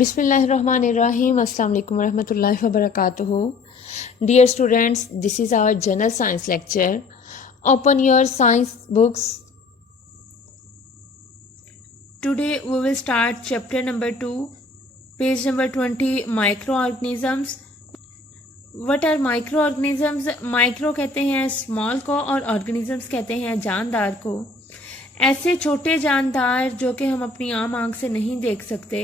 Bismillahirrahmanirrahim. Assalamu alaikum warahmatullahi wabarakatuh. Dear students, this is our general science lecture. Open your science books. Today we will start chapter number 2, page number 20, microorganisms. What are microorganisms? Micro कहते हैं small को और organisms कहते हैं जानदार को. ऐसे छोटे जानदार जो कि हम अपनी आम आंख से नहीं देख सकते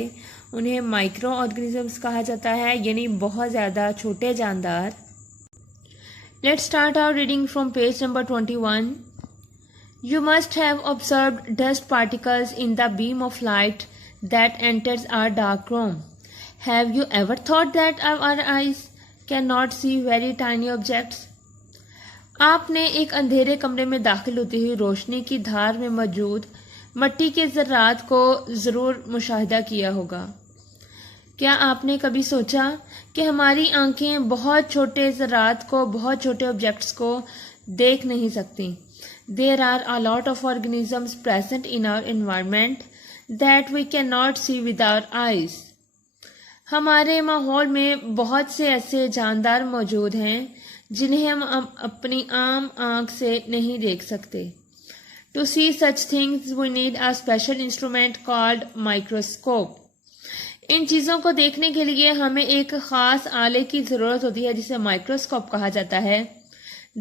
उन्हें माइक्रो ऑर्गेनिजम्स कहा जाता है, यानी बहुत ज़्यादा छोटे जानदार. Let's start our reading from page number 21. You must have observed dust particles in the beam of light that enters our dark room. Have you ever thought that our eyes can not see very tiny objects. आपने एक अंधेरे कमरे में दाखिल होती हुई रोशनी की धार में मौजूद मट्टी के ज़र्रात को ज़रूर मुशाहिदा किया होगा. क्या आपने कभी सोचा कि हमारी आंखें बहुत छोटे ज़र्रात को, बहुत छोटे ऑब्जेक्ट्स को देख नहीं सकती. There are a lot of organisms present in our environment that we can not see with our eyes. हमारे माहौल में बहुत से ऐसे जानदार मौजूद हैं जिन्हें हम अपनी आम आंख से नहीं देख सकते. To see such things we need a special instrument called microscope. इन चीज़ों को देखने के लिए हमें एक ख़ास आले की ज़रूरत होती है जिसे माइक्रोस्कोप कहा जाता है.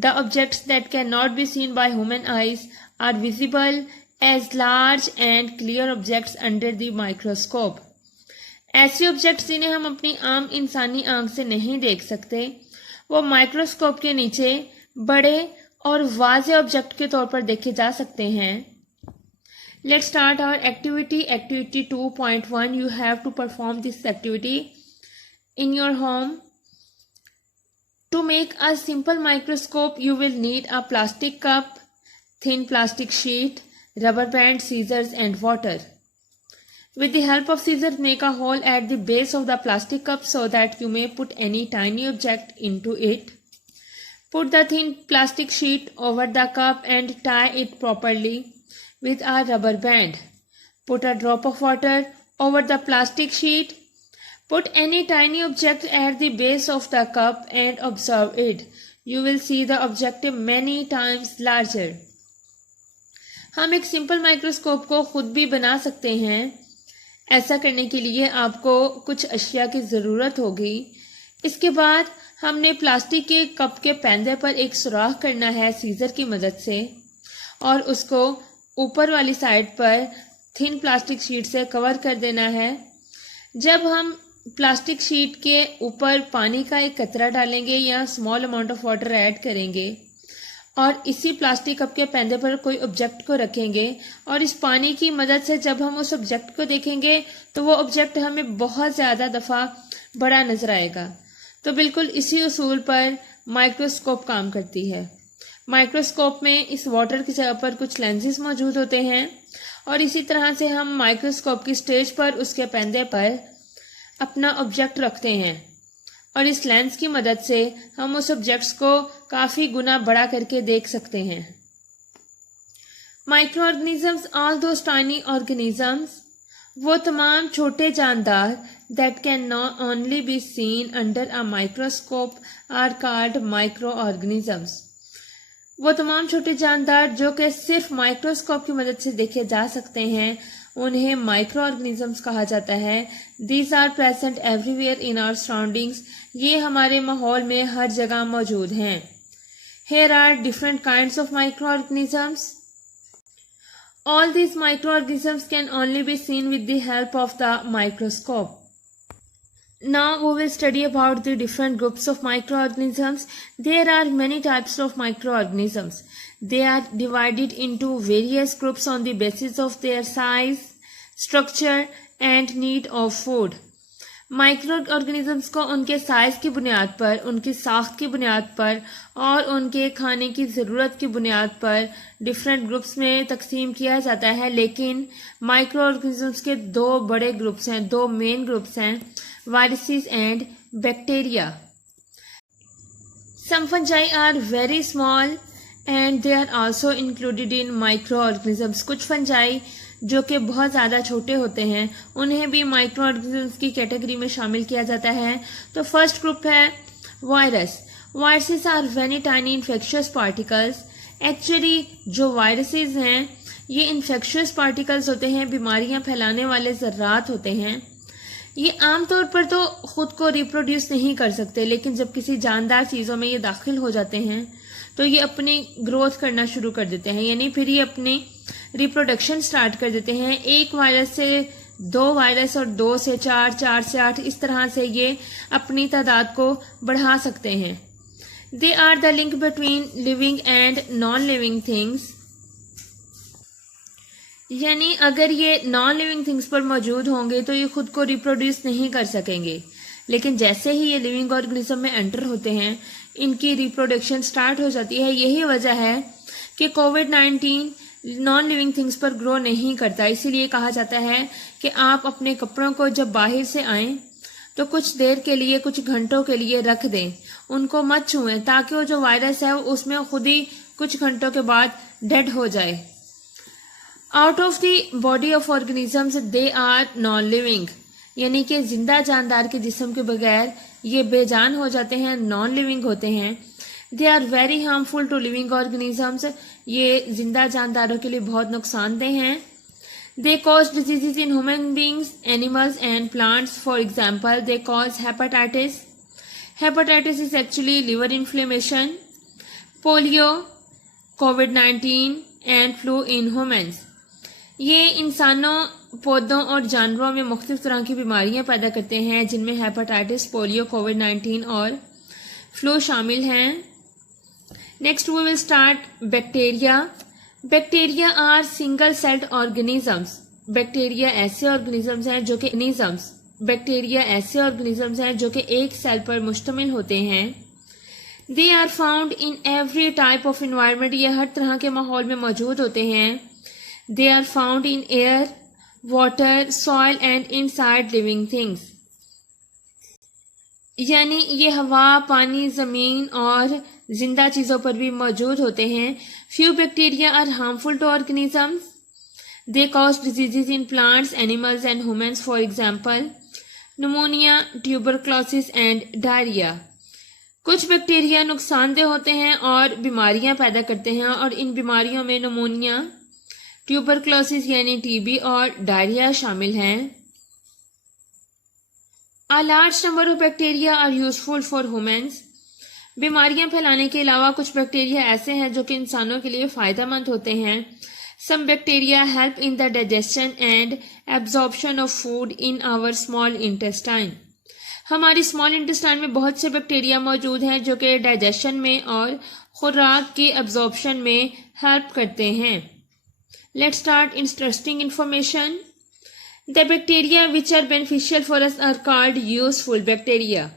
The objects that cannot be seen by human eyes are visible as large and clear objects under the microscope. ऐसे ऑब्जेक्ट्स जिन्हें हम अपनी आम इंसानी आंख से नहीं देख सकते वो माइक्रोस्कोप के नीचे बड़े और वाज़े ऑब्जेक्ट के तौर पर देखे जा सकते हैं. Let's start our activity. Activity 2.1. You have to perform this activity in your home. To make a simple microscope you will need a plastic cup, thin plastic sheet, rubber band, scissors and water. With the help of scissors, make a hole at the base of the plastic cup so that you may put any tiny object into it. Put the thin plastic sheet over the cup and tie it properly with a rubber band. Put a drop of water over the plastic sheet. Put any tiny object at the base of the cup and observe it. You will see the object many times larger. हम एक simple microscope को खुद भी बना सकते हैं. ऐसा करने के लिए आपको कुछ अशिया की ज़रूरत होगी. इसके बाद हमने प्लास्टिक के कप के पैंदे पर एक सुराख करना है सीजर की मदद से और उसको ऊपर वाली साइड पर थिन प्लास्टिक शीट से कवर कर देना है. जब हम प्लास्टिक शीट के ऊपर पानी का एक कतरा डालेंगे या small amount of water add करेंगे और इसी प्लास्टिक कप के पैंदे पर कोई ऑब्जेक्ट को रखेंगे और इस पानी की मदद से जब हम उस ऑब्जेक्ट को देखेंगे तो वो ऑब्जेक्ट हमें बहुत ज़्यादा दफ़ा बड़ा नज़र आएगा. तो बिल्कुल इसी उसूल पर माइक्रोस्कोप काम करती है. माइक्रोस्कोप में इस वाटर की जगह पर कुछ लेंसेज मौजूद होते हैं और इसी तरह से हम माइक्रोस्कोप की स्टेज पर उसके पैंदे पर अपना ऑब्जेक्ट रखते हैं और इस लेंस की मदद से हम उस ऑब्जेक्ट्स को काफ़ी गुना बड़ा करके देख सकते हैं. Microorganisms are those tiny organisms, वो तमाम छोटे जानदार that can not only be seen under a microscope are called microorganisms. वो तमाम छोटे जानदार जो कि सिर्फ माइक्रोस्कोप की मदद से देखे जा सकते हैं उन्हें माइक्रो ऑर्गेनिजम्स कहा जाता है. These are present everywhere in our surroundings. ये हमारे माहौल में हर जगह मौजूद हैं. Here are different kinds of microorganisms. All these microorganisms can only be seen with the help of the microscope. Now we will study about the different groups of microorganisms. There are many types of microorganisms. They are divided into various groups on the basis of their size, structure and need of food. Micro organisms को उनके size की बुनियाद पर, उनकी साख्त की बुनियाद पर और उनके खाने की ज़रूरत की बुनियाद पर डिफरेंट ग्रुप्स में तकसीम किया जाता है. लेकिन माइक्रो ऑर्गेनिजम्स के दो बड़े ग्रुप्स हैं, दो मेन ग्रुप्स हैं, viruses and bacteria. Some fungi are very small and they are also included in micro organisms. कुछ फंजाई जो कि बहुत ज़्यादा छोटे होते हैं, उन्हें भी माइक्रो ऑर्गेनिजम्स की कैटेगरी में शामिल किया जाता है। तो फर्स्ट ग्रुप है virus. Viruses are very tiny infectious particles. Actually जो वायरसेस हैं ये इन्फेक्शियस पार्टिकल्स होते हैं, बीमारियां फैलाने वाले ज़र्रात होते हैं। ये आमतौर पर तो खुद को रिप्रोड्यूस नहीं कर सकते, लेकिन जब किसी जानदार चीज़ों में ये दाखिल हो जाते हैं तो ये अपनी ग्रोथ करना शुरू कर देते हैं, यानी फिर ये अपनी रिप्रोडक्शन स्टार्ट कर देते हैं। एक वायरस से 2 वायरस और 2 से 4, 4 से 8, इस तरह से ये अपनी तादाद को बढ़ा सकते हैं। They are the link between living and non living things, यानी अगर ये नॉन लिविंग थिंग्स पर मौजूद होंगे तो ये खुद को रिप्रोड्यूस नहीं कर सकेंगे, लेकिन जैसे ही ये लिविंग ऑर्गेनिज्म में एंटर होते हैं इनकी रिप्रोडक्शन स्टार्ट हो जाती है। यही वजह है कि कोविड-19 नॉन लिविंग थिंग्स पर ग्रो नहीं करता। इसीलिए कहा जाता है कि आप अपने कपड़ों को जब बाहर से आएं तो कुछ देर के लिए, कुछ घंटों के लिए रख दें, उनको मत छुएं, ताकि वो जो वायरस है उसमें खुद ही कुछ घंटों के बाद डेड हो जाए। Out of the body of organisms they are non living, यानी कि जिंदा जानदार के जिस्म के बगैर ये बेजान हो जाते हैं, नॉन लिविंग होते हैं। They are very harmful to living organisms, ये जिंदा जानदारों के लिए बहुत नुकसानदेह हैं। They cause diseases in human beings, animals and plants. For example they cause hepatitis. Hepatitis is actually liver inflammation, polio, कोविड-19 एंड फ्लू इन ह्यूमन्स। ये इंसानों, पौधों और जानवरों में मुख्तलिफ तरह की बीमारियां पैदा करते हैं, जिनमें हेपेटाइटिस, पोलियो, कोविड-19 और फ्लू शामिल हैं। Next we will start bacteria. Bacteria are single celled organisms. Bacteria ऐसे ऑर्गेनिजम्स हैं जो कि एक सेल पर मुश्तमिल होते हैं। They are found in every type of environment, ये हर तरह के माहौल में मौजूद होते हैं। They are found in air, water, soil and inside living things, यानी ये हवा, पानी, जमीन और जिंदा चीजों पर भी मौजूद होते हैं। Few bacteria are harmful to organisms. They cause diseases in plants, animals and humans. For example pneumonia, tuberculosis and diarrhoea. कुछ बैक्टीरिया नुकसानदेह होते हैं और बीमारियां पैदा करते हैं, और इन बीमारियों में न्यूमोनिया, ट्यूबरक्लोसिस यानी टीबी और डायरिया शामिल हैं। A large number of bacteria are useful for humans. बीमारियां फैलाने के अलावा कुछ बैक्टीरिया ऐसे हैं जो कि इंसानों के लिए फायदेमंद होते हैं। Some bacteria help in the digestion and absorption of food in our small intestine. हमारी स्मॉल इंटेस्टाइन में बहुत से बैक्टीरिया मौजूद हैं जो कि डाइजेशन में और खुराक की एब्जॉर्प्शन में हेल्प करते हैं। Let's start interesting information. The bacteria which are beneficial for us are called useful bacteria.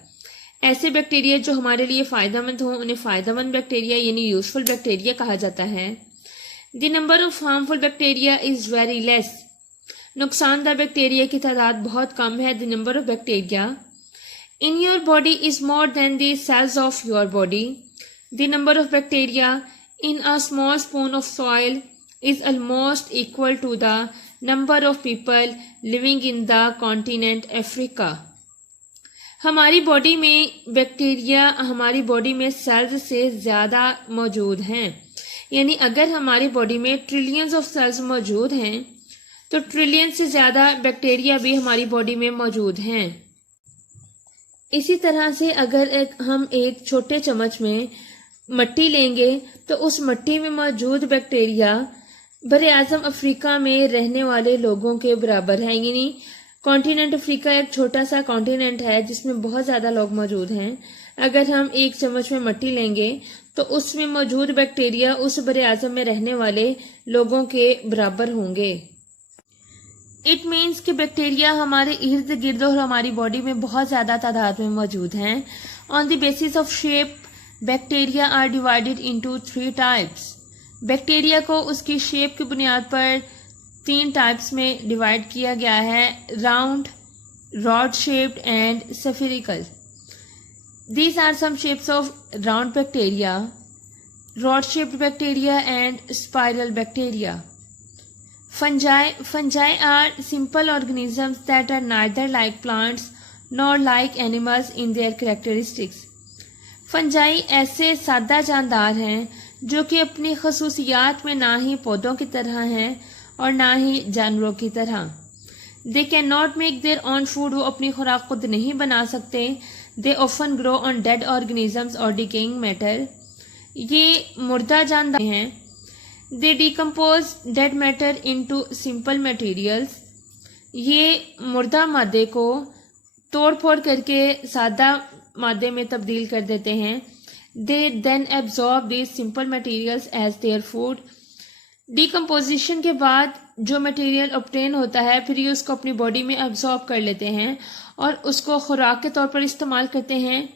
ऐसे बैक्टीरिया जो हमारे लिए फायदेमंद हों उन्हें फायदेमंद बैक्टीरिया यानी यूजफुल बैक्टीरिया कहा जाता है। The number of harmful bacteria is very less. नुकसानदेह बैक्टीरिया की तादाद बहुत कम है। The number of bacteria in your body is more than the cells of your body. The number of bacteria in a small spoon of soil is almost equal to the number of people living in the continent Africa. हमारी body में bacteria हमारी body में sales से ज़्यादा मौजूद हैं, यानी अगर हमारी बॉडी में ट्रिलियंस ऑफ सेल्स मौजूद हैं तो ट्रिलियन से ज़्यादा बैक्टीरिया भी हमारी बॉडी में मौजूद हैं। इसी तरह से अगर हम एक छोटे चम्मच में मट्टी लेंगे तो उस मट्टी में मौजूद बैक्टीरिया बरे आज़म अफ्रीका में रहने वाले लोगों के बराबर है। यानी कॉन्टिनेंट अफ्रीका एक छोटा सा कॉन्टिनेंट है जिसमें बहुत ज़्यादा लोग मौजूद हैं। अगर हम एक चम्मच में मट्टी लेंगे तो उसमें मौजूद बैक्टीरिया उस बरे आज़म में रहने वाले लोगों के बराबर होंगे। इट मीन्स कि बैक्टीरिया हमारे इर्द गिर्द और हमारी बॉडी में बहुत ज़्यादा तादाद में मौजूद हैं। On the basis of shape bacteria are divided into 3 types. Bacteria को उसकी शेप की बुनियाद पर 3 टाइप्स में डिवाइड किया गया है, round, rod shaped and spherical. These are some shapes of round bacteria, rod shaped bacteria and spiral bacteria. Fungi are simple organisms that are neither like plants nor like animals in their characteristics. Fungi ऐसे सादा जानदार हैं जो कि अपनी खसूसियात में ना ही पौधों की तरह हैं और ना ही जानवरों की तरह. They can not make their own food, वो अपनी खुराक खुद नहीं बना सकते. They often grow on dead organisms और डिकेइंग मैटर, ये मुर्दा जानदार हैं. दे decompose dead matter into simple materials, ये मुर्दा मादे को तोड़ फोड़ करके सादा मादे में तब्दील कर देते हैं. They then absorb these simple materials as their food. Decomposition के बाद जो मटेरियल ऑब्टेन होता है फिर ये उसको अपनी बॉडी में एब्जॉर्ब कर लेते हैं और उसको खुराक के तौर पर इस्तेमाल करते हैं.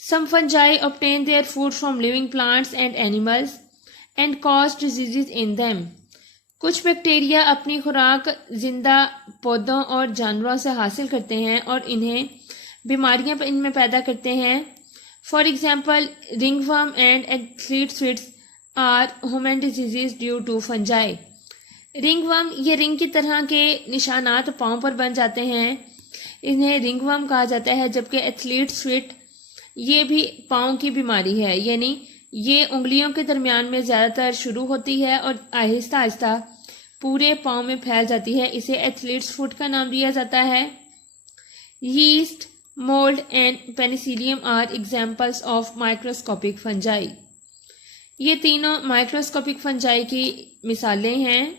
Some fungi obtain their food from living plants and animals and cause diseases in them. कुछ बैक्टीरिया अपनी खुराक जिंदा पौधों और जानवरों से हासिल करते हैं और इन्हें बीमारियां इनमें पैदा करते हैं. For example ringworm and athlete sweets are human diseases due to fungi. Ringworm, ये रिंग की तरह के निशानात पाँव पर बन जाते हैं, इन्हें रिंगवर्म कहा जाता है. जबकि एथलीट स्वीट ये भी पाँव की बीमारी है, यानी ये उंगलियों के दरमियान में ज़्यादातर शुरू होती है और आहिस्ता आहिस्ता पूरे पाँव में फैल जाती है. इसे एथलीट्स फुट का नाम दिया जाता है. Yeast, mould and penicillium are examples of microscopic fungi. ये तीनों माइक्रोस्कोपिक फंजाई की मिसालें हैं.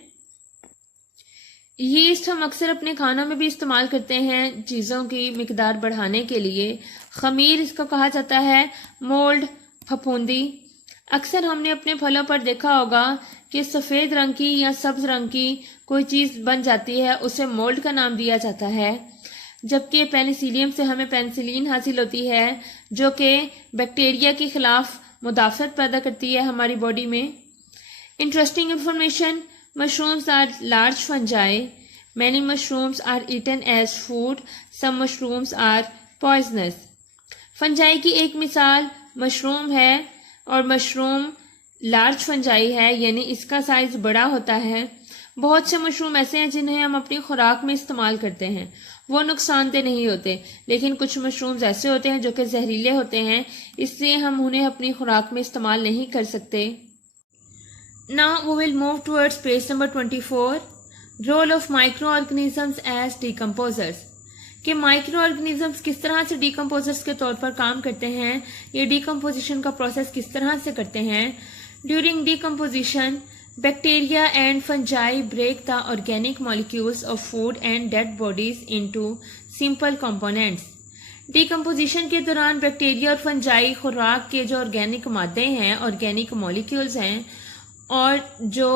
यीस्ट हम अक्सर अपने खानों में भी इस्तेमाल करते हैं चीज़ों की मिकदार बढ़ाने के लिए. खमीर इसको कहा जाता है. मोल्ड, फफूंदी, अक्सर हमने अपने फलों पर देखा होगा कि सफ़ेद रंग की या सब्ज रंग की कोई चीज़ बन जाती है, उसे मोल्ड का नाम दिया जाता है. जबकि पेनिसिलियम से हमें पेनिसिलिन हासिल होती है जो कि बैक्टीरिया के खिलाफ मुदाफ़त पैदा करती है हमारी बॉडी में. Interesting information, mushrooms are large fungi. Many mushrooms are eaten as food. Some mushrooms are poisonous. Fungi की एक मिसाल मशरूम है और मशरूम लार्ज फंजाई है, यानी इसका साइज बड़ा होता है. बहुत से मशरूम ऐसे हैं जिन्हें हम अपनी खुराक में इस्तेमाल करते हैं, वो नुकसानदेह नहीं होते. लेकिन कुछ मशरूम्स ऐसे होते हैं जो कि जहरीले होते हैं, इसलिए हम उन्हें अपनी खुराक में इस्तेमाल नहीं कर सकते. Now we will move towards page number 24. Role of micro organisms as decomposers, कि माइक्रो ऑर्गेनिजम्स किस तरह से डिकम्पोजर्स के तौर पर काम करते हैं, ये डिकम्पोजिशन का प्रोसेस किस तरह से करते हैं. During decomposition bacteria and fungi break the organic molecules of food and dead bodies into simple components. Decomposition के दौरान बैक्टीरिया और फंजाई खुराक के जो ऑर्गेनिक मादे हैं, ऑर्गेनिक मॉलिक्यूल्स हैं, और जो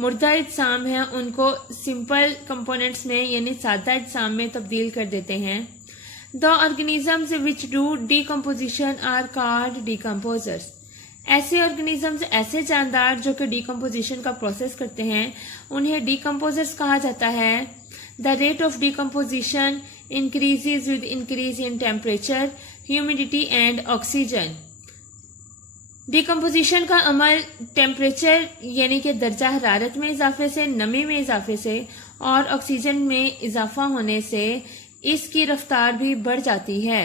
मुर्दा अजसाम हैं उनको सिंपल कंपोनेंट्स में यानी सादा अजसाम में तब्दील कर देते हैं. The organisms which do decomposition are called decomposers. ऐसे ऑर्गेनिजम्स, ऐसे जानदार जो कि डिकम्पोजिशन का प्रोसेस करते हैं, उन्हें डिकम्पोजर्स कहा जाता है. The rate of decomposition increases with increase in temperature, humidity and oxygen. Decomposition का अमल टेम्परेचर यानी कि दर्जा हरारत में इजाफे से, नमी में इजाफे से और ऑक्सीजन में इजाफा होने से इसकी रफ्तार भी बढ़ जाती है.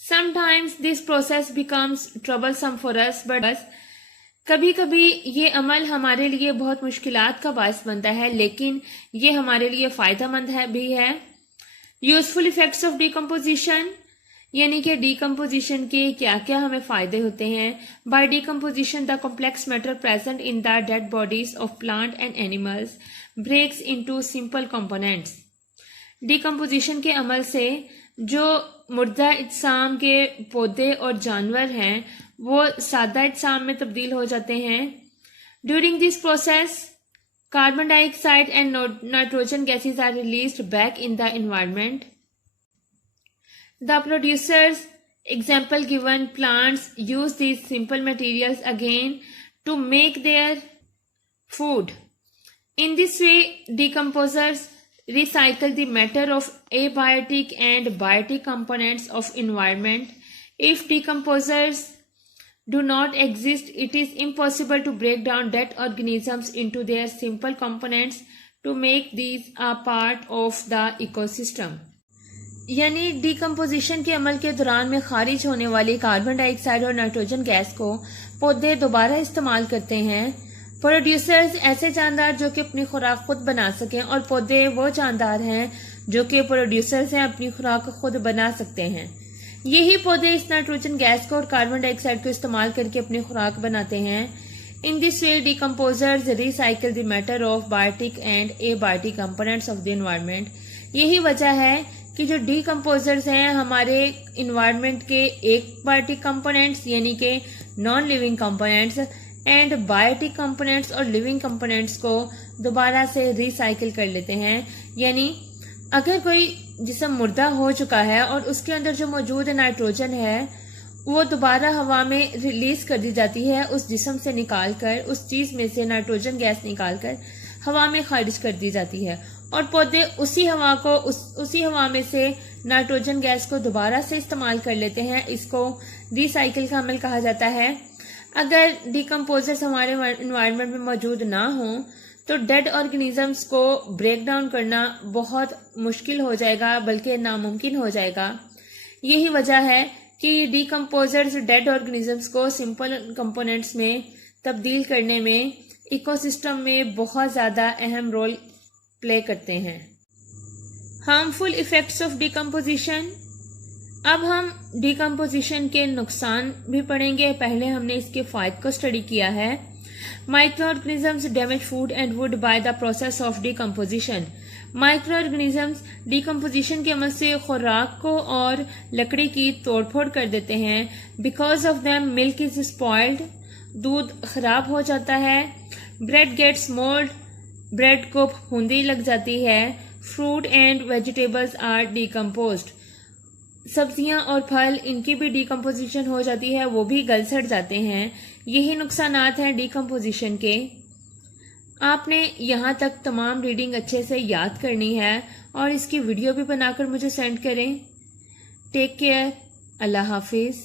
Sometimes this process becomes troublesome for us, but कभी कभी ये अमल हमारे लिए बहुत मुश्किलात का बायस बनता है, लेकिन ये हमारे लिए फ़ायदेमंद भी है. यूजफुल इफेक्ट्स ऑफ डिकम्पोजिशन, यानी कि डिकम्पोजिशन के क्या क्या हमें फ़ायदे होते हैं. By decomposition the complex matter present in the dead bodies of plant and animals breaks into simple components. Decomposition के अमल से जो मुर्दा अजसाम के पौधे और जानवर हैं वो सादा अजसाम में तब्दील हो जाते हैं. During this process carbon dioxide and nitrogen gases are released back in the environment. The producers example given plants use these simple materials again to make their food. In this way decomposers recycle the matter of abiotic and biotic components of environment. If decomposers do not exist, it is impossible to break down dead organisms into their simple components to make these a part of the ecosystem. यानी decomposition के अमल के दौरान में खारिज होने वाली carbon dioxide और nitrogen gas को पौधे दोबारा इस्तेमाल करते हैं। प्रोड्यूसर्स ऐसे जानदार जो कि अपनी खुराक खुद बना सकें, और पौधे वो जानदार हैं जो कि प्रोड्यूसर्स हैं, अपनी खुराक खुद बना सकते हैं। यही पौधे इस नाइट्रोजन गैस को और कार्बन डाइऑक्साइड को इस्तेमाल करके अपनी खुराक बनाते हैं। In this way decomposers recycle the matter of biotic and abiotic components of the environment. यही वजह है कि जो डिकम्पोजर्स हैं हमारे इन्वायरमेंट के एक बायोटिक कंपोनेंट्स यानी कि non living components and biotic components और लिविंग कंपोनेंट्स को दोबारा से रिसाइकिल कर लेते हैं। यानी अगर कोई जिस्म मुर्दा हो चुका है और उसके अंदर जो मौजूद नाइट्रोजन है वो दोबारा हवा में रिलीज कर दी जाती है, उस जिस्म से निकालकर, उस चीज में से नाइट्रोजन गैस निकालकर हवा में खारिज कर दी जाती है, और पौधे उसी हवा में से नाइट्रोजन गैस को दोबारा से इस्तेमाल कर लेते हैं। इसको रिसाइकिल का अमल कहा जाता है। अगर डिकम्पोजर्स हमारे एनवायरनमेंट में मौजूद ना हो तो डेड ऑर्गेनिजम्स को ब्रेक डाउन करना बहुत मुश्किल हो जाएगा, बल्कि नामुमकिन हो जाएगा। यही वजह है कि डिकम्पोजर्स डेड ऑर्गेनिजम्स को सिंपल कंपोनेंट्स में तब्दील करने में इकोसिस्टम में बहुत ज़्यादा अहम रोल प्ले करते हैं। Harmful effects of decomposition. अब हम डिकम्पोजिशन के नुकसान भी पढ़ेंगे। पहले हमने इसके फायदे को स्टडी किया है। Micro organisms damage food and would by the process of decomposition. Micro organisms decomposition के अमल से खुराक को और लकड़ी की तोड़फोड़ कर देते हैं। Because of them milk is spoiled, दूध खराब हो जाता है। ब्रेड गेट्स मोल्ड, ब्रेड को फफूंदी लग जाती है। Fruit and vegetables are decomposed, सब्जियां और फल इनकी भी डिकम्पोजिशन हो जाती है, वो भी गल सड़ जाते हैं। यही नुकसानात हैं डिकम्पोजिशन के। आपने यहाँ तक तमाम रीडिंग अच्छे से याद करनी है और इसकी वीडियो भी बनाकर मुझे सेंड करें। टेक केयर, अल्लाह हाफिज।